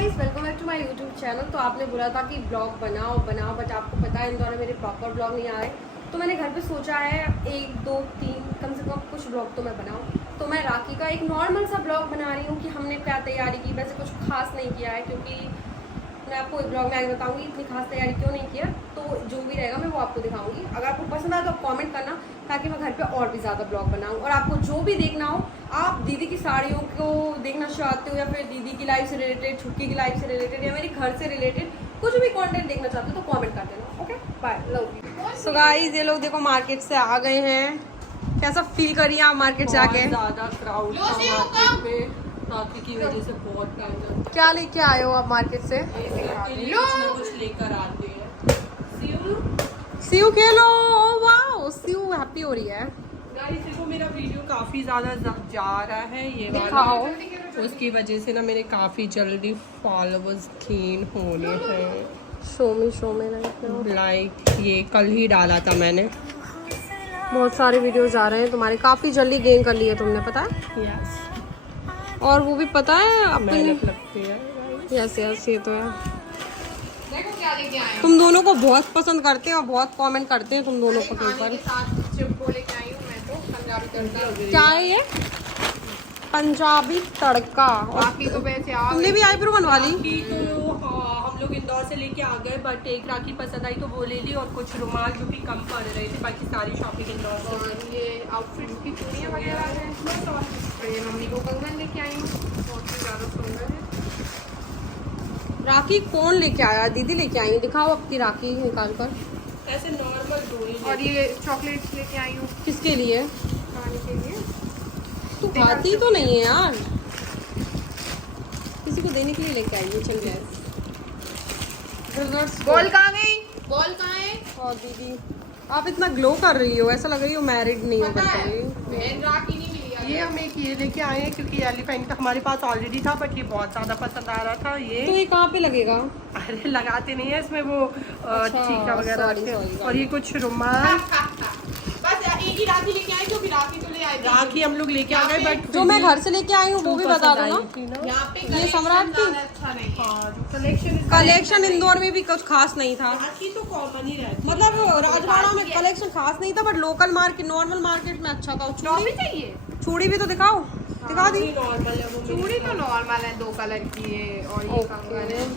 Guys, welcome back to my YouTube channel. तो आपने बोला था कि ब्लॉग बनाओ बट आपको पता है इन दोनों मेरे प्रॉपर ब्लॉग नहीं आ रहे, तो मैंने घर पे सोचा है 1 2 3 कम से कम कुछ ब्लॉग तो मैं बनाऊँ। तो मैं राखी का एक नॉर्मल सा ब्लॉग बना रही हूँ कि हमने क्या तैयारी की। वैसे कुछ खास नहीं किया है, क्योंकि मैं आपको इस ब्लॉग में आगे बताऊंगी इतनी खास तैयारी क्यों नहीं किया। तो जो भी रहेगा मैं वो आपको दिखाऊंगी। अगर आपको पसंद आए तो आप कमेंट करना, ताकि मैं घर पे और भी ज़्यादा ब्लॉग बनाऊं। और आपको जो भी देखना हो, आप दीदी की साड़ियों को देखना चाहते हो या फिर दीदी की लाइफ से रिलेटेड, छुट्टी की लाइफ से रिलेटेड या मेरे घर से रिलेटेड कुछ भी कंटेंट देखना चाहते हो तो कमेंट कर देना। Okay, bye, love. So guys, ये लोग देखो मार्केट से आ गए हैं। कैसा फील कर रही हैं आप मार्केट से आके? ज़्यादा क्राउड था मार्केट में, ट्रैफिक की वजह से बहुत टाइम लगता क्या लेके आए हो आप मार्केट से? है। कुछ लेकर आते हैं। सीयू खेलो। वाओ, सीयू हैप्पी हो रही है। गाइस देखो, मेरा वीडियो काफ़ी ज़्यादा जा रहा है ये वाला, दिखाओ। उसकी वजह से ना मेरे काफ़ी जल्दी फॉलोवर्स गेन होने हैं। शो में लाइक ये कल ही डाला था मैंने। बहुत सारे वीडियोस आ रहे हैं तुम्हारे, काफी जल्दी गेन कर लिए तुमने, पता है? यस, और वो भी पता है अपने। मेहनत लगती है। यस यस, ये तो है। देखो क्या लेके आए हैं। तुम दोनों को बहुत पसंद करते हैं और बहुत कमेंट करते हैं तुम दोनों को खाने के साथ चिप्को लेके आई हूँ मैं, तो पंजाबी तड़का। क्या है ये? पंजाबी तड़का। और बाकी तो वैसे आ तुमने भी आईब्रो बनवा ली? राखी तो हाँ, हम लोग इंदौर से लेके आ गए, बट एक राखी पसंद आई तो वो ले ली, और कुछ रुमाल जो कि कम पड़ रहे थे। बाकी सारी शॉपिंग इंदौर से। और ये आउटफिट्स की चूड़ियाँ वगैरह हैं। और ये मम्मी को कंगन लेके आई हूँ, बहुत ही ज़्यादा सुंदर है। राखी कौन लेके आया? दीदी लेके आई है। दिखाओ अपनी राखी निकाल कर। ऐसे नॉर्मल डोरी। और ये चॉकलेट्स लेके आई हूँ किसके लिए? खाने के लिए। तू खाती तो नहीं है यार, किसी को देने के लिए लेके आई है। चल गैस। बॉल कहाँ गई? बॉल कहाँ है? और दीदी, आप इतना ग्लो कर रही हो, ऐसा लग रही हो मैरिड नहीं हो पता है, करके। बहन राखी नहीं मिली ये हम एक ये लेके आए हैं, क्योंकि एलिफेंट का हमारे पास ऑलरेडी था, बट ये बहुत ज्यादा पसंद आ रहा था। तो ये ये कहाँ पे लगेगा? अरे लगाते नहीं है इसमें, वो अच्छा, टीका वगैरह sorry, रखते हैं। sorry, और ये कुछ रुमाल। बस एक ही राखी लेके आई, तो भी राखी तो ले आई थी। राखी हम लोग लेके आ गए, बट जो मैं घर से लेके आई हूँ वो भी बता दो ना। यहाँ पे ये सम्राट की? collection अच्छा नहीं है। कलेक्शन इंदौर में भी कुछ खास नहीं था। राखी तो कॉमन ही रहती है। मतलब राजवाड़ा में कलेक्शन खास नहीं था, but local market, normal market में अच्छा था। टॉफी चाहिए? चूड़ी भी तो दिखाओ, दिखा दी। नॉर्मल है वो। चूड़ी तो नॉर्मल है, 2 कलर की है, और ये कंगन है।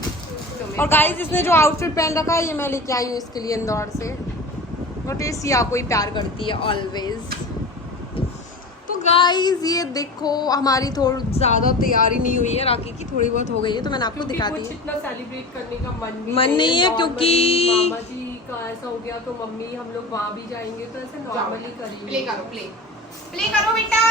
तो और गाइस, इसने जो आउटफिट पहन रखा है ये मैं लेके आई हूँ इसके लिए इंदौर से। बट ये सिया को ही प्यार करती है ऑलवेज। तो गाइस ये देखो, हमारी थोड़ी ज़्यादा तैयारी नहीं हुई है, राखी की थोड़ी बहुत हो गई है, तो मैंने आपको दिखा दी कुछ है। इतना सेलिब्रेट करने का मन नहीं है, Normally क्योंकि मामा जी का ऐसा हो गया, तो मम्मी हम लोग वहाँ भी जाएंगे, तो ऐसे नॉर्मली करेंगे। प्ले करो, प्ले करो बेटा।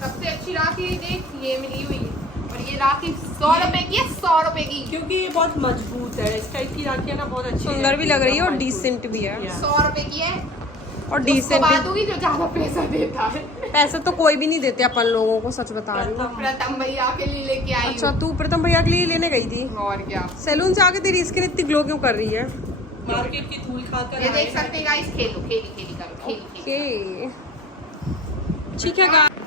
सबसे अच्छी राखी देख ये मिली हुई है, और ये राखी 100 रुपए की है, 100 रुपए की। क्योंकि ये बहुत मजबूत है, इस टाइप की राखियाँ ना बहुत अच्छी सुंदर भी लग रही है और मजबूत। डिसेंट भी है। 100 रुपए की है, और उसको डिसेंट बात भी। होगी जो ज्यादा पैसा देता है। पैसे तो कोई भी नहीं देते अपन लोगों को, सच बता रही हूँ। प्रथम भैया के लिए लेके आई अच्छा, हूँ। तू प्रथम भैया के लिए लेने गई थी? और क्या, सैलून से आके तेरी स्किन इतनी ग्लो क्यों कर रही है? मार्केट की धूल खाकर ये आए देख हैं। सकते हैं गाइस, खेली करो, खेली। ओके, ठीक है गाइस।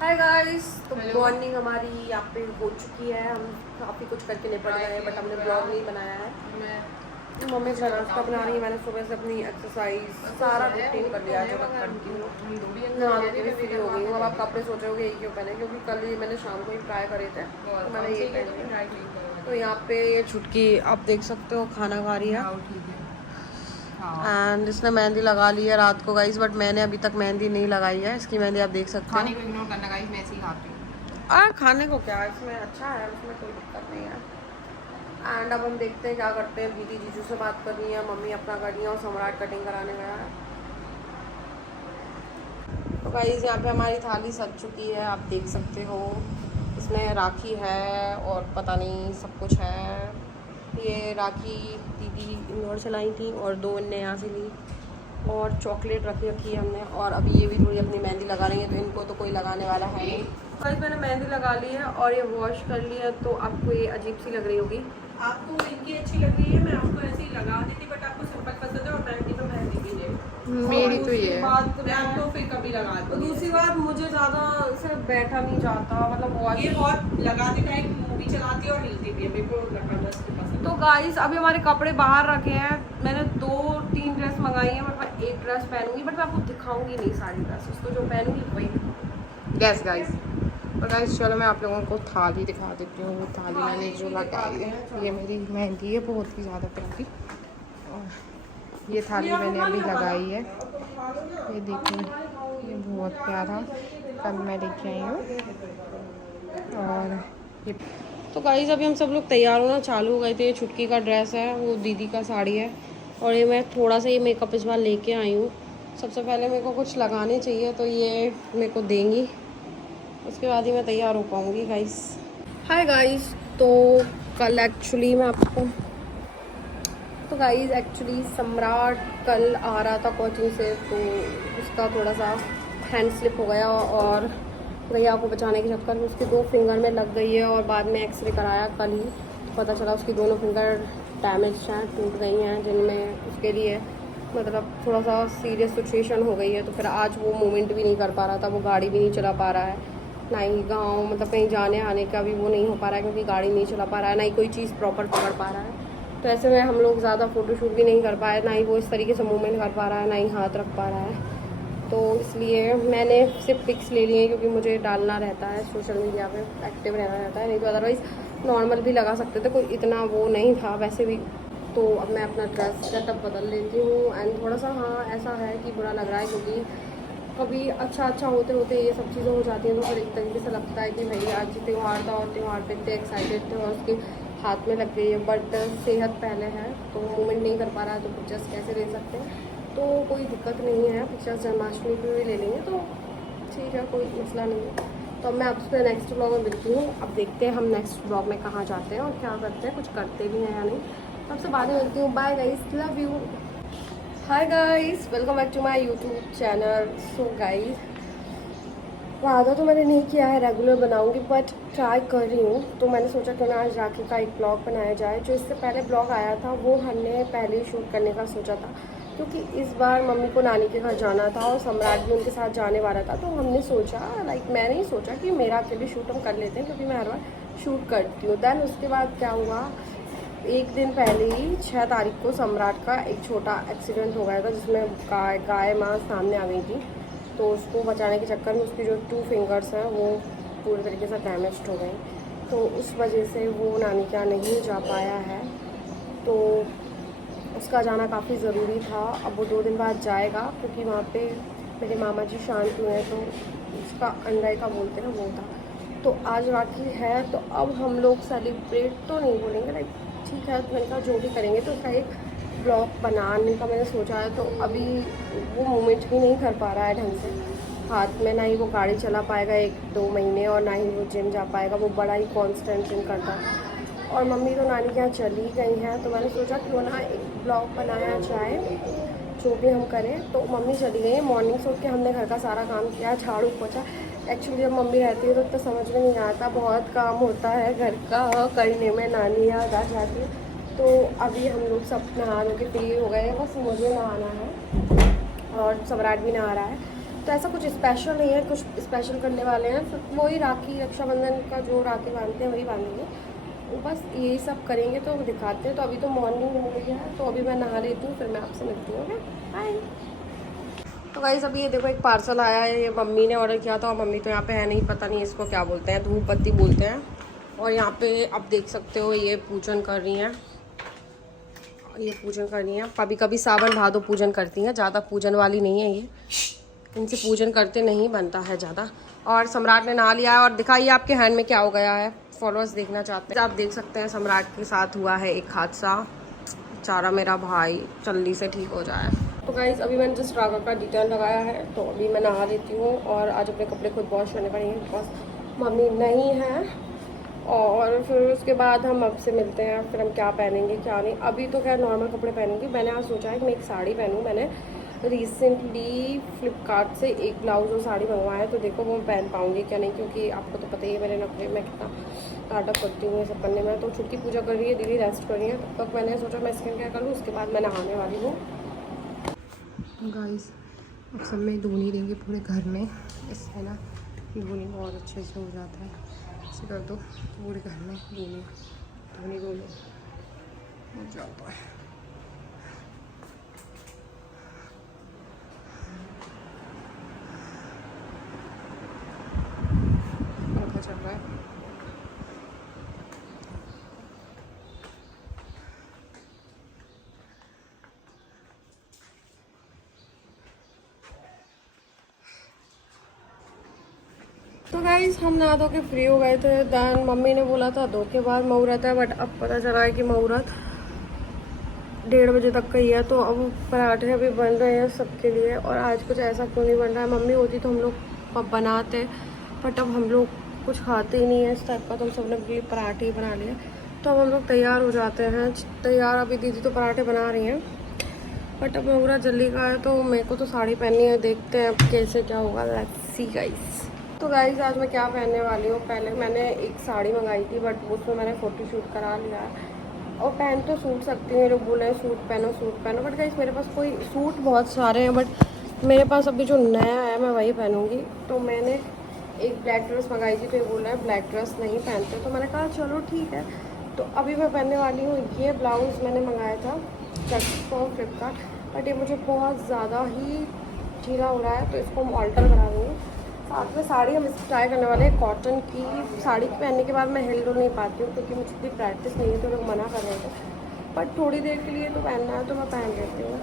हाय गाइस, तो मॉर्निंग हमारी यहाँ पे हो चुकी है। हम काफ़ी कुछ करके निपट गए हैं, बट हमने ब्लॉग नहीं बनाया है। मम्मी का नाश्ता बना रही है। मैंने सुबह से अपनी एक्सरसाइज सारा रूटीन कर लिया जो मैं करती हूँ। नहा के भी फ्री हो गई हूँ। अब आप कपड़े सोचोगे यही क्यों पहने, क्योंकि कल ही मैंने शाम को ही ट्राई करे थे, तो मैंने ये पहने। तो यहाँ पे ये छुटकी आप देख सकते हो खाना खा रही है, एंड इसने मेहंदी लगा ली है रात को गाइस, बट मैंने अभी तक मेहंदी नहीं लगाई है। इसकी मेहंदी आप देख सकते खाने हो। को इग्नोर करना गाइस, मैं ऐसे ही खाती हूँ। खाने को क्या है इसमें, अच्छा है, उसमें कोई दिक्कत नहीं है। एंड अब हम देखते हैं क्या करते हैं। दीदी जीजू से बात कर रही है, मम्मी अपना कर रही है, और सम्राट कटिंग कराने गया है। तो गाइस यहाँ पे हमारी थाली सज चुकी है, आप देख सकते हो। इसमें राखी है और पता नहीं सब कुछ है। ये राखी दीदी इंदौर से लाई थी, और 2 इनने यहाँ से ली, और चॉकलेट रखी है हमने। और अभी ये भी थोड़ी अपनी मेहंदी लगा रही है, तो इनको तो कोई लगाने वाला है नहीं। गाइस मैंने मेहंदी लगा ली है और ये वॉश कर लिया है, तो आपको ये अजीब सी लग रही होगी। आपको इनकी अच्छी लग रही है, मैं आपको ऐसे ही लगा देती, बट आपको सिंपल पसंद है और मेहंदी में मेहंदी भी है। मेरी तो ये है। बात मैं आपको फिर कभी लगा दूँगी। दूसरी बात, मुझे ज़्यादा से बैठा नहीं जाता, मतलब वॉश। ये बहुत लगाते टाइम मूवी चलाती है और हिलती भी है, मेरे को जबरदस्त पसंद तो गाइस अभी हमारे कपड़े बाहर रखे हैं, मैंने 2-3 ड्रेस मंगाई है, बट मैं एक ड्रेस पहनूंगी, बट मैं आपको दिखाऊंगी नहीं सारी ड्रेसेस, तो जो पहनूंगी वही दिखाऊंगी। Yes guys. और गाइस चलो मैं आप लोगों को थाली दिखा देती हूँ। वो थाली मैंने जो लगाई है, ये मेरी मेहंदी है बहुत ही ज़्यादा प्यारी। और ये थाली मैंने अभी लगाई है, ये देखिए, ये बहुत प्यारा कल मैं लेके आई हूँ। और ये तो गाइस अभी हम सब लोग तैयार होना चालू हो गए थे। ये छुटकी का ड्रेस है, वो दीदी का साड़ी है, और ये मैं थोड़ा सा ये मेकअप इस बार लेके आई हूँ। सबसे पहले मेरे को कुछ लगाने चाहिए, तो ये मेरे को देंगी, उसके बाद ही मैं तैयार हो पाऊँगी गाइस। हाय गाइस, तो कल एक्चुअली मैं आपको एक्चुअली सम्राट कल आ रहा था कोचिंग से, तो उसका थोड़ा सा हैंड स्लिप हो गया और भैया को बचाने के चक्कर में उसके 2 फिंगर में लग गई है, और बाद में एक्सरे कराया कल ही, तो पता चला उसकी दोनों फिंगर डैमेज हैं, टूट गई हैं, जिनमें उसके लिए मतलब थोड़ा सा सीरियस सिचुएशन हो गई है। तो फिर आज वो मूवमेंट भी नहीं कर पा रहा था, वो गाड़ी भी नहीं चला पा रहा है, ना ही गाँव मतलब कहीं जाने आने का भी वो नहीं हो पा रहा है, क्योंकि गाड़ी नहीं चला पा रहा है, ना ही कोई चीज़ प्रॉपर पकड़ पा रहा है। तो ऐसे में हम लोग ज़्यादा फ़ोटोशूट भी नहीं कर पाए, ना ही वो इस तरीके से मूवमेंट कर पा रहा है, ना ही हाथ रख पा रहा है। तो इसलिए मैंने सिर्फ पिक्स ले लिए हैं, क्योंकि मुझे डालना रहता है सोशल मीडिया पे, एक्टिव रहना रहता है, नहीं तो अदरवाइज़ नॉर्मल भी लगा सकते थे, कोई इतना वो नहीं था वैसे भी। तो अब मैं अपना ड्रेस सेटअप बदल लेती हूँ, एंड थोड़ा सा हाँ ऐसा है कि बुरा लग रहा है, क्योंकि कभी अच्छा होते होते ये सब चीज़ें हो जाती हैं, तो फिर एक तरीके से लगता है कि भाई आज त्यौहार था और त्यौहार पे इतने एक्साइटेड थे और उसके हाथ में लग गई है, बट सेहत पहले है, तो मूवमेंट नहीं कर पा रहा है, तो पिक्चर्स कैसे ले सकते हैं। तो कोई दिक्कत नहीं है, पिक्चर्स जन्माष्टमी पे भी ले लेंगे, तो ठीक है, कोई मसला नहीं है। तो अब मैं आपसे नेक्स्ट ब्लॉग में मिलती हूँ। अब देखते हैं हम नेक्स्ट ब्लॉग में कहाँ जाते हैं और क्या करते हैं, कुछ करते भी हैं या नहीं। तो आपसे बाद में मिलती हूँ। Bye guys, love you. Hi guys, welcome back to my YouTube channel. So guys, वादा तो मैंने नहीं किया है रेगुलर बनाऊंगी, बट ट्राई कर रही हूँ। तो मैंने सोचा कि ना आज राखी का एक ब्लॉग बनाया जाए। जो इससे पहले ब्लॉग आया था वो हमने पहले ही शूट करने का सोचा था, क्योंकि इस बार मम्मी को नानी के घर जाना था और सम्राट भी उनके साथ जाने वाला था। तो हमने सोचा, मैंने ही सोचा कि मेरा अकेले शूट हम कर लेते हैं, क्योंकि मैं हर बार शूट करती हूँ। दैन उसके बाद क्या हुआ, एक दिन पहले ही 6 तारीख को सम्राट का एक छोटा एक्सीडेंट हो गया था, जिसमें गाय माँ सामने आ गई थी। तो उसको बचाने के चक्कर में उसकी जो 2 फिंगर्स हैं वो पूरी तरीके से डैमेज हो गई, तो उस वजह से वो नानी के यहाँ नहीं जा पाया है। तो उसका जाना काफ़ी ज़रूरी था। अब वो 2 दिन बाद जाएगा, क्योंकि वहाँ पे मेरे मामा जी शांत हुए हैं, तो उसका अंडे का बोलते हैं वो था। तो आज राखी है, तो अब हम लोग सेलिब्रेट तो नहीं बोलेंगे, ठीक है, तो मैंने कहा जो भी करेंगे तो उसका एक ब्लॉग बनाने का मैंने सोचा है। तो अभी वो मूवमेंट भी नहीं कर पा रहा है ढंग से हाथ में, ना ही वो गाड़ी चला पाएगा 1-2 महीने, और ना ही वो जिम जा पाएगा। वो बड़ा ही कॉन्स्टेंट जिम करता है। और मम्मी तो नानी के यहाँ चली गई हैं, तो मैंने सोचा क्यों ना एक ब्लॉग बनाया जाए, जो भी हम करें। तो मम्मी चली गई है, मॉर्निंग से उठ के हमने घर का सारा काम किया, झाड़ू पोछा। एक्चुअली जब मम्मी रहती है तो समझ में नहीं आता, बहुत काम होता है घर का करने में, नानी याद आ जाती है। तो अभी हम लोग सब नहा धो के फ्री हो गए हैं, बस मुझे नहाना है और सम्राट भी नहा रहा है। तो ऐसा कुछ स्पेशल नहीं है, कुछ स्पेशल करने वाले हैं, वही राखी रक्षाबंधन का जो राखी बांधते हैं वही बांधेंगे, बस यही सब करेंगे। तो दिखाते हैं। तो अभी तो मॉर्निंग हो गई है, तो अभी मैं नहा लेती हूँ, फिर मैं आपसे मिलती हूँ। बाय। तो गाइस अभी ये देखो एक पार्सल आया है, ये मम्मी ने ऑर्डर किया था, और मम्मी तो यहाँ पे है नहीं, पता नहीं इसको क्या बोलते हैं, धूप बत्ती बोलते हैं। और यहाँ पे आप देख सकते हो ये पूजन कर रही हैं, ये पूजन करनी है। कभी कभी सावन भादो पूजन करती हैं, ज़्यादा पूजन वाली नहीं है ये, इनसे पूजन करते नहीं बनता है ज़्यादा। और सम्राट ने नहा लिया है, और दिखाइए आपके हैंड में क्या हो गया है, फॉलोअर्स देखना चाहते हैं। आप देख सकते हैं सम्राट के साथ हुआ है एक हादसा, बेचारा मेरा भाई जल्दी से ठीक हो जाए। तो गाइस अभी मैंने जस्ट रागा का डिटेल लगाया है, तो अभी मैं नहा लेती हूँ, और आज अपने कपड़े खुद वॉश करने पड़ेंगे, बिकॉज मम्मी नहीं है। और फिर उसके बाद हम अब से मिलते हैं, फिर हम क्या पहनेंगे क्या नहीं। अभी तो खैर नॉर्मल कपड़े पहनेंगे। मैंने आज सोचा है कि मैं एक साड़ी पहनूँ। मैंने रिसेंटली फ्लिपकार्ट से एक ब्लाउज और साड़ी मंगवाया, तो देखो वो मैं पहन पाऊँगी क्या नहीं, क्योंकि आपको तो पता ही है मेरे नखरे में कितना नाटक करती हूँ ये सब करने में। तो छुट्टी पूजा कर रही है, दीदी रेस्ट कर रही है, तब तक मैंने सोचा मैं स्किन केयर कर लूँ, उसके बाद मैं नहाने वाली हूँ। गाइस अब सब में धोनी देंगे पूरे घर में, इससे ना धोनी बहुत अच्छे से हो जाता है। ऐसे कर दो पूरे घर में धोनी हो जाता है। पंखा चल रहा है। तो गाइस हम नहा धो के फ्री हो गए थे। दैन मम्मी ने बोला था 2 के बाद मुहूर्त है, बट अब पता चला है कि मुहूर्त 1:30 बजे तक का ही है। तो अब पराठे अभी बन रहे हैं सबके लिए, और आज कुछ ऐसा क्यों नहीं बन रहा है। मम्मी होती तो हम लोग बनाते, बट अब हम लोग कुछ खाते ही नहीं है इस टाइप का, तो हम सब ने पराठे ही बना लिए। तो अब हम लोग तैयार हो जाते हैं। तैयार अभी दीदी तो पराठे बना रही हैं, बट अब मुहूर्त जल्दी का है, तो मेरे को तो साड़ी पहननी है। देखते हैं अब कैसे क्या होगा, लेट्स सी गाइस। तो गाइस आज मैं क्या पहनने वाली हूँ, पहले मैंने एक साड़ी मंगाई थी, बट उसमें मैंने फोटोशूट करा लिया है, और पहन तो सूट सकती हूँ। लोग बोले सूट पहनो, बट गाइस मेरे पास कोई सूट बहुत सारे हैं, बट मेरे पास अभी जो नया है मैं वही पहनूँगी। तो मैंने एक ब्लैक ड्रेस मंगाई थी, तो ये बोल रहा है ब्लैक ड्रेस नहीं पहनते, तो मैंने कहा चलो ठीक है। तो अभी मैं पहनने वाली हूँ ये ब्लाउज़, मैंने मंगाया था फ्रॉम फ्लिपकार्ट, बट ये मुझे बहुत ज़्यादा ही ढीला हो रहा है, तो इसको हम ऑल्टर करा दूँगी। साथ में साड़ी हम इस ट्राई करने वाले हैं कॉटन की। साड़ी पहनने के बाद मैं हिल डुल नहीं पाती हूँ, क्योंकि मुझे इतनी प्रैक्टिस नहीं है, तो लोग मना कर रहे थे, बट थोड़ी देर के लिए तो पहनना है तो मैं पहन लेती हूँ।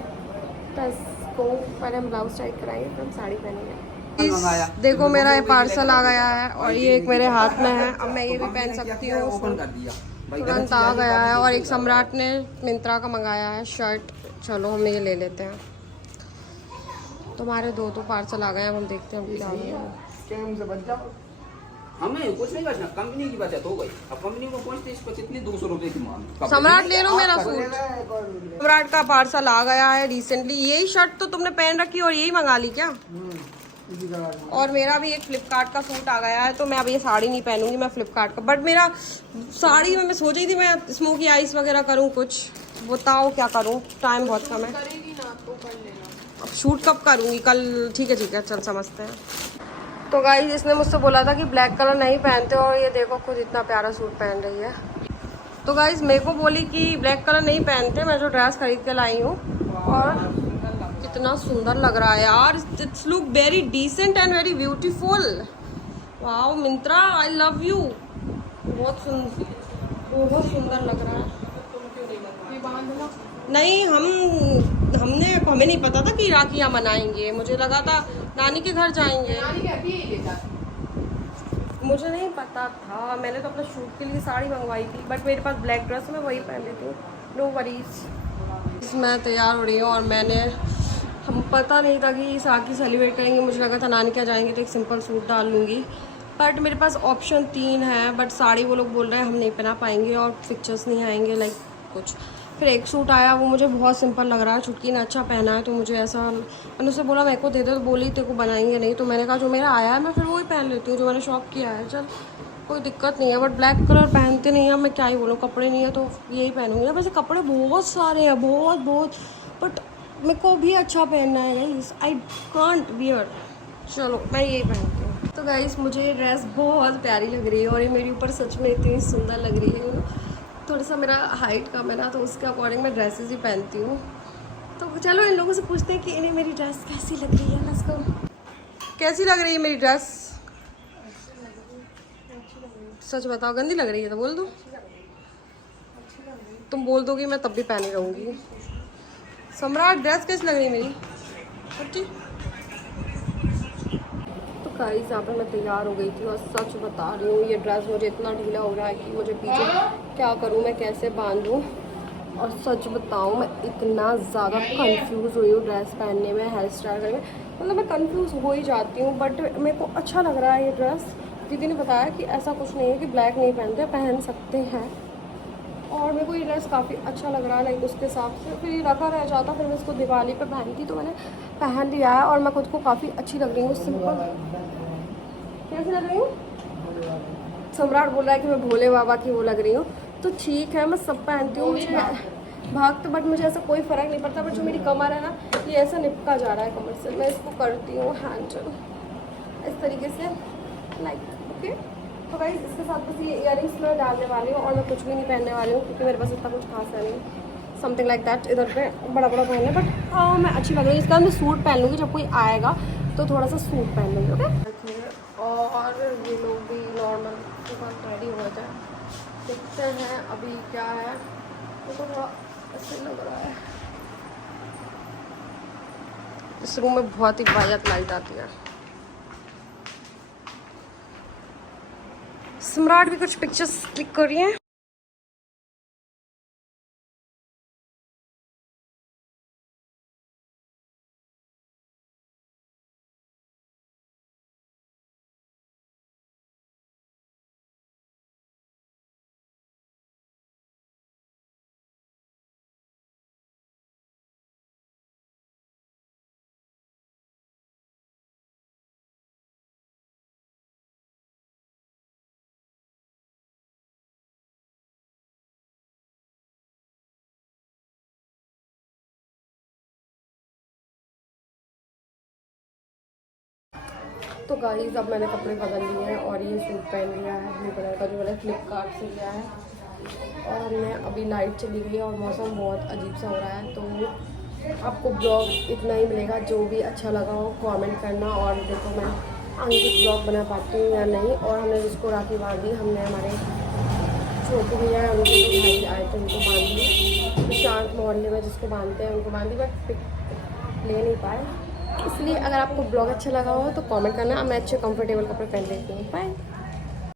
बस को पहले हम ब्लाउज टाइट कराएंगे, फिर हम साड़ी पहनेंगे। देखो मेरा ये पार्सल आ गया है, और ये एक मेरे हाथ में है। अब मैं ये भी पहन सकती हूँ, तुरंत आ गया है। और एक सम्राट ने मिंत्रा का मंगाया है शर्ट, चलो हम ये ले लेते हैं। तुम्हारे 2 पार्सल आ गए, अब हम देखते हैं क्या होगा। हमें कुछ नहीं बचना, कंपनी की बचत हो गई। अब कंपनी को पहुंचते इसको कितनी 200 रुपए की मांग। सम्राट ले लो मेरा सूट। सम्राट का पार्सल आ गया है रिसेंटली। यही शर्ट तो तुमने पहन रखी और यही मंगा ली क्या? और मेरा भी एक फ्लिपकार्ट का सूट आ गया है, तो मैं अब ये साड़ी नहीं पहनूंगी, मैं फ्लिपकार्ट का। बट मेरा साड़ी में मैं सोच रही थी मैं स्मोकी आइस वगैरह करूँ कुछ, बताओ क्या करूँ, टाइम बहुत कम है। अब शूट कब करूँगी, कल? ठीक है चल समझते हैं। तो गाइस इसने मुझसे बोला था कि ब्लैक कलर नहीं पहनते, और ये देखो खुद इतना प्यारा सूट पहन रही है। तो गाइस मेरे को बोली कि ब्लैक कलर नहीं पहनते, मैं जो ड्रेस खरीद के लाई हूँ, और कितना सुंदर लग रहा है यार। It's look very decent and very beautiful. Wow Myntra, I love you. बहुत सुंदर लग रहा है। नहीं हमें नहीं पता था कि राखियाँ मनाएंगे, मुझे लगा था नानी के घर जाएंगे। मुझे नहीं पता था, मैंने तो अपने शूट के लिए साड़ी मंगवाई थी, बट मेरे पास ब्लैक ड्रेस में वही पहन लेती हूँ, नो वरीज। मैं तैयार हो रही हूँ, और हम पता नहीं था कि साकी सेलिब्रेट करेंगे, मुझे लगा था नानी क्या जाएंगे तो एक सिंपल सूट डाल लूँगी, बट मेरे पास ऑप्शन 3 है। बट साड़ी वो लोग बोल रहे हैं हम नहीं पहना पाएंगे और पिक्चर्स नहीं आएंगे लाइक कुछ। फिर एक सूट आया, वो मुझे बहुत सिंपल लग रहा है, छुटकी ने अच्छा पहना है, तो मुझे ऐसा, मैंने उससे बोला मेरे को दे दो, तो बोली तेरे को बनाएंगे नहीं, तो मैंने कहा जो मेरा आया है मैं फिर वही पहन लेती हूँ, जो मैंने शॉप किया है, चल कोई दिक्कत नहीं है। बट ब्लैक कलर पहनते नहीं हैं, मैं क्या ही बोलूँ, कपड़े नहीं है तो यही पहनूँगी ना। वैसे कपड़े बहुत सारे हैं, बहुत, बट मेरे को भी अच्छा पहनना है गाइस, आई कांट वियर। चलो मैं यही पहनती हूँ। तो गाइस मुझे ये ड्रेस बहुत प्यारी लग रही है, और ये मेरे ऊपर सच में इतनी सुंदर लग रही है। थोड़ा सा मेरा हाइट कम है ना, तो उसके अकॉर्डिंग मैं ड्रेसेस ही पहनती हूँ। तो चलो इन लोगों से पूछते हैं कि इन्हें मेरी ड्रेस कैसी लग रही है। Let's go. कैसी लग रही है मेरी ड्रेस? सच बताओ, गंदी लग रही है तो बोल दो। तुम बोल दोगी मैं तब भी पहनी रहूँगी। सम्राट ड्रेस कैसी लग रही है मेरी? अच्छी। तो गाइस यहाँ पर मैं तैयार हो गई थी, और सच बता रही हूँ ये ड्रेस मुझे इतना ढीला हो रहा है कि मुझे पीछे क्या करूँ, मैं कैसे बांधूँ। और सच बताऊँ मैं इतना ज़्यादा कंफ्यूज हुई हूँ ड्रेस पहनने में, हेयर स्टाइल करने में, मतलब मैं कंफ्यूज हो ही जाती हूँ। बट मेरे को अच्छा लग रहा है ये ड्रेस। दीदी ने बताया कि ऐसा कुछ नहीं है कि ब्लैक नहीं पहनते, पहन सकते हैं, और मेरे को ये ड्रेस काफ़ी अच्छा लग रहा है, लाइक उसके हिसाब से फिर ये रखा रह जाता, फिर मैं इसको दिवाली पे पहनी थी तो मैंने पहन लिया है और मैं खुद को काफ़ी अच्छी लग रही हूँ। सिंपल कैसी लग रही हूँ? सम्राट बोल रहा है कि मैं भोले बाबा की वो लग रही हूँ, तो ठीक है मैं सब पहनती हूँ। मुझे भागते बट मुझे ऐसा कोई फ़र्क नहीं पड़ता, बट जो मेरी कमर है ना ये ऐसा निपका जा रहा है कमर से, मैं इसको करती हूँ हैंडल इस तरीके से, लाइक ओके। तो गाइस इसके साथ बस ये इयररिंग्स मैं डालने वाली हूँ और मैं कुछ भी नहीं पहनने वाली हूँ क्योंकि मेरे पास इतना कुछ खास है नहीं, समथिंग लाइक दैट। इधर पे बड़ा बड़ा पहन है बट हाँ मैं अच्छी लग रही हूँ। इसका मैं सूट पहन लूँगी, जब कोई आएगा तो थोड़ा सा सूट पहन लूँगी, ओके। और ये लोग भी नॉर्मल दुकान रेडी हो जाए, देखते हैं अभी क्या है। तो थोड़ा ऐसे लग रहा है इस रूम में बहुत ही वाहियात लाइट आती है। सम्राट भी कुछ पिक्चर्स क्लिक कर रही हैं। तो गाइस अब मैंने कपड़े बदल लिए हैं और ये सूट पहन लिया है ब्लू कलर का जो मैंने फ्लिपकार्ट से लिया है। और हमने अभी लाइट चली गई है और मौसम बहुत अजीब सा हो रहा है, तो आपको ब्लॉग इतना ही मिलेगा। जो भी अच्छा लगा हो कमेंट करना, और देखो मैं आगे कुछ ब्लॉग बना पाती हूँ या नहीं। और हमने जिसको राखी बांध दी, हमने हमारे छोटे भैया हैं उनके जो भाई आए थे उनको बांध दी, शांत मोहल्ले में जिसको बांधते हैं उनको बांध दी, बट पिक ले नहीं पाए। इसलिए अगर आपको ब्लॉग अच्छा लगा हो तो कमेंट करना, मैं अच्छे कंफर्टेबल कपड़े पहन लेती हूँ। बाय।